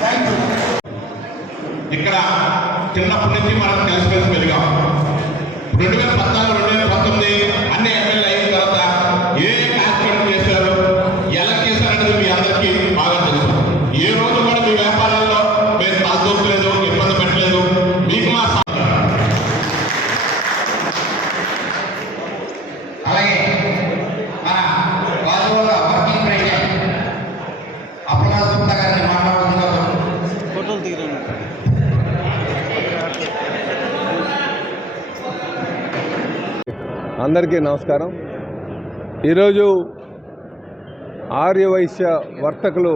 Thank you ఇక్కడ చిన్నప్పటి నుంచి మనం కలిసి కలిసి పెరిగాం రెండు వేల పద్నాలుగు రెండు వేల పంతొమ్మిది అన్ని ఎమ్మెల్యే అయిన తర్వాత ఏ ఏ కార్యక్రమం చేశారు ఎలా చేశారనేది మీ అందరికీ బాగా తెలుసు ఏ రోజు కూడా మీ వ్యాపారాల్లో మీరు పాల్గొనలేదు ఇబ్బంది పెట్టలేదు మీకు మా సహ- అలాగే మన గాజువాక వర్కింగ్ ప్రెసిడెంట్ అప్పలరాజు గుప్తా గారిని మాట్లాడుతున్నారు ఫోటోలు దిగిరండి అందరికీ నమస్కారం. ఈరోజు ఆర్యవైశ్య వర్తకులు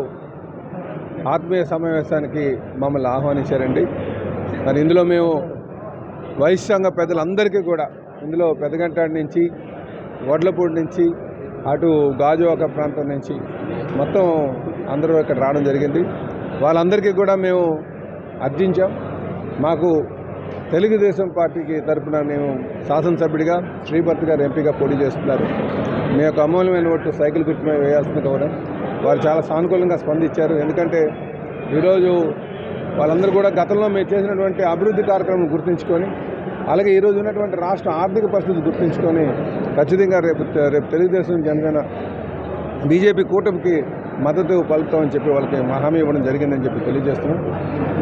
ఆత్మీయ సమావేశానికి మమ్మల్ని ఆహ్వానించారండి. మరి ఇందులో మేము వైశ్యంగ పెద్దలందరికీ కూడా ఇందులో పెదగంటాడి నుంచి వడ్లపూడి నుంచి అటు గాజువాక ప్రాంతం నుంచి మొత్తం అందరూ ఇక్కడ రావడం జరిగింది. వాళ్ళందరికీ కూడా మేము అర్జించాం. మాకు తెలుగుదేశం పార్టీకి తరపున నేను శాసనసభ్యుడిగా శ్రీభర్త్ గారు ఎంపీగా పోటీ చేస్తున్నారు. మీ యొక్క అమూల్యమైన ఓటు సైకిల్ గుర్తు మీద వేయాల్సింది కూడా వారు చాలా సానుకూలంగా స్పందించారు. ఎందుకంటే ఈరోజు వాళ్ళందరూ కూడా గతంలో మేము చేసినటువంటి అభివృద్ధి కార్యక్రమం గుర్తుంచుకొని అలాగే ఈరోజు ఉన్నటువంటి రాష్ట్ర ఆర్థిక పరిస్థితి గుర్తుంచుకొని ఖచ్చితంగా రేపు రేపు తెలుగుదేశం జనసేన బీజేపీ కూటమికి మద్దతు పలుకుతామని చెప్పి వాళ్ళకి హామీ ఇవ్వడం జరిగిందని చెప్పి తెలియజేస్తున్నాం.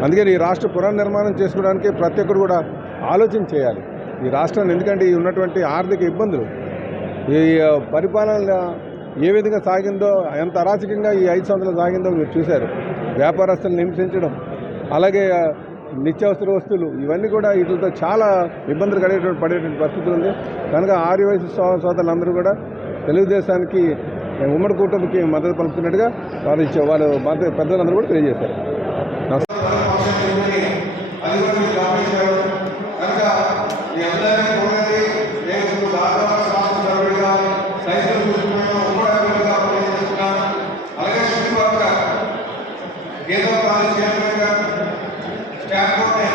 అందుకని ఈ రాష్ట్ర పునర్నిర్మాణం చేసుకోవడానికి ప్రతి ఒక్కరు కూడా ఆలోచన చేయాలి. ఈ రాష్ట్రాన్ని ఎందుకంటే ఈ ఉన్నటువంటి ఆర్థిక ఇబ్బందులు ఈ పరిపాలన ఏ విధంగా సాగిందో ఎంత అరాచకంగా ఈ ఐదు సంవత్సరాలు సాగిందో మీరు చూశారు. వ్యాపారస్తులను హింసించడం అలాగే నిత్యావసర వస్తువులు ఇవన్నీ కూడా వీటితో చాలా ఇబ్బందులు కలిగేటువంటి పడేటువంటి పరిస్థితులు ఉంది. కనుక ఆర్య వయసు సో- సోదరులందరూ కూడా తెలుగుదేశానికి ఉమ్మడి కూటమికి మద్దతు పలుకుతున్నట్టుగా వారు ఇచ్చే వాళ్ళు మద్దతు పెద్దలందరూ కూడా తెలియజేశారు. నమస్తే అది కూడా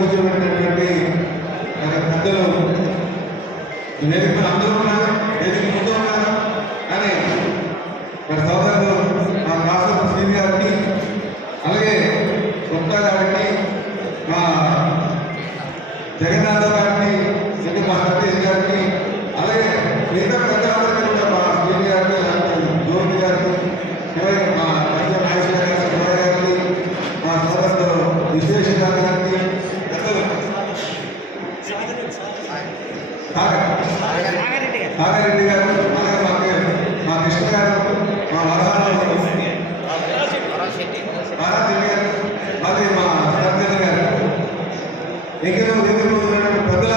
కూర్చోబెట్టినటువంటి మన పెద్దలు. ఈ వేదిక అందరూ ఉన్నారు? వేదిక ముందు ఉన్నారు? కానీ నాగారెడ్డి గారు మా కృష్ణ మా వరహారెడ్డి గారు ఎక్కడ ఎదురు పెద్దల